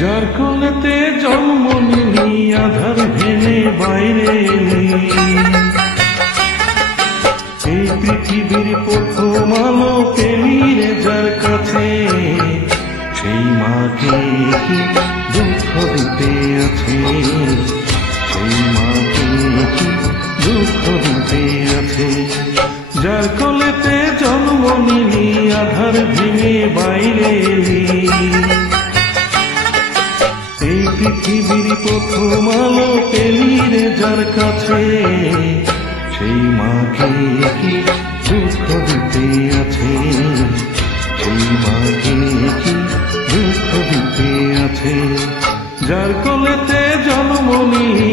যার কোলেতে জন্ম নিলি আধার ভেঙে বাইরে এলি, এই পৃথিবীর প্রথম আলো পেলি রে যার কাছে, সেই মাকে কি দুঃখ দিতে আছে, সেই মাকে কি দুঃখ দিতে আছে। যার কোলেতে জন্ম নিলি আধার ভেঙে বাইরে এলি, এই পৃথিবীর প্রথম আলো পেলি রে যার কাছে, সেই মাকে কি দুঃখ দিতে আছে, সেই মাকে কি দুঃখ দিতে আছে। যার কোলেতে জন্ম নিলি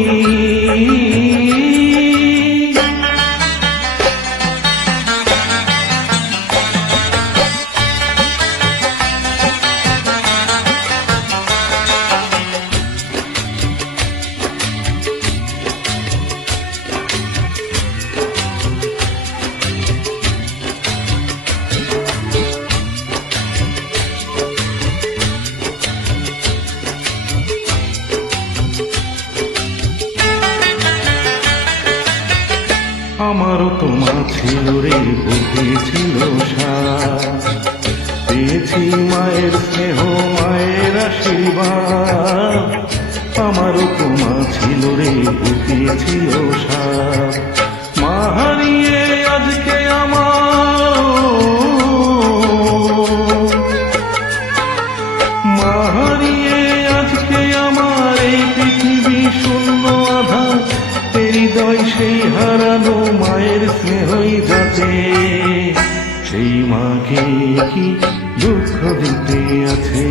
আমারও তো মা ছিল রে, বুকে ছিল সাথ, পেয়েছি মায়ের স্নেহ মায়ের আশীর্বাদ। আমারও তো মা ছিল রে, বুকে ছিল সাথ, মা হারিয়ে আজকে মা হারিয়ে আজকে আমার এই পৃথিবী শূন্য আধার। হৃদয় সেই হারানো মায়ের স্নেহই যাতে, সেই মাকে কি দুঃখ দিতে আছে,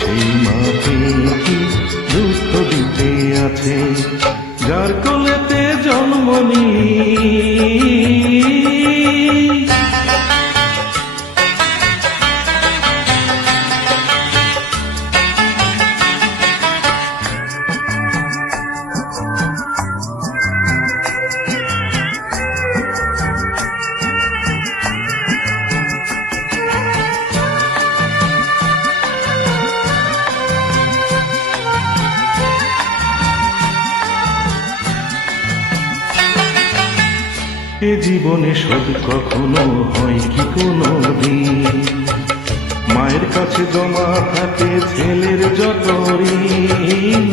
সেই মাকে কি দুঃখ দিতে আছে। যার কোলেতে জন্ম নিলি এ জীবনে শোধ কখনো হয় কি কোনো দিন, মায়ের কাছে জমা থাকে ছেলের যত ঋণ।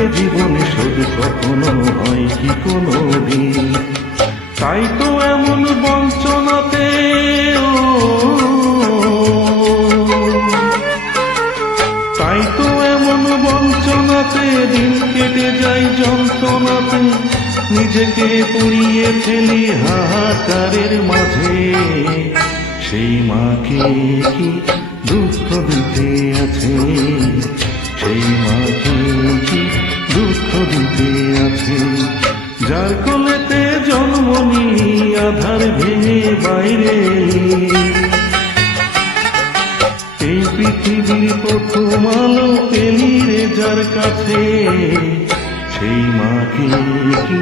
এ জীবনে শোধ কখনো হয় কি কোনো দিন, তাই তো এমন বঞ্চনাতে তাই তো এমন বঞ্চনাতে দিন কেটে যায় যন্ত্রণাতে, নিজেকে পুড়িয়ে ফেলি হাহাকারের মাঝে। সেই মাকে কি দুঃখ দিতে আছে, সেই মাকে কি দুঃখ দিতে আছে। যার কোলেতে জন্ম নিলি আধার ভেঙে বাইরে এলি, এই পৃথিবীর প্রথম আলো পেলি রে যার কাছে, সেই মাকে কি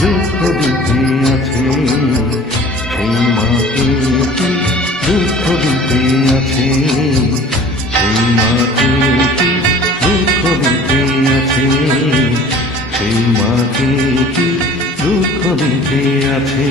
দুঃখ দিতে আছে, সেই মাকে কি দুঃখ দিতে আছে, সেই মাকে কি দুঃখ দিতে আছে, সেই মাকে কি দুঃখ দিতে আছে।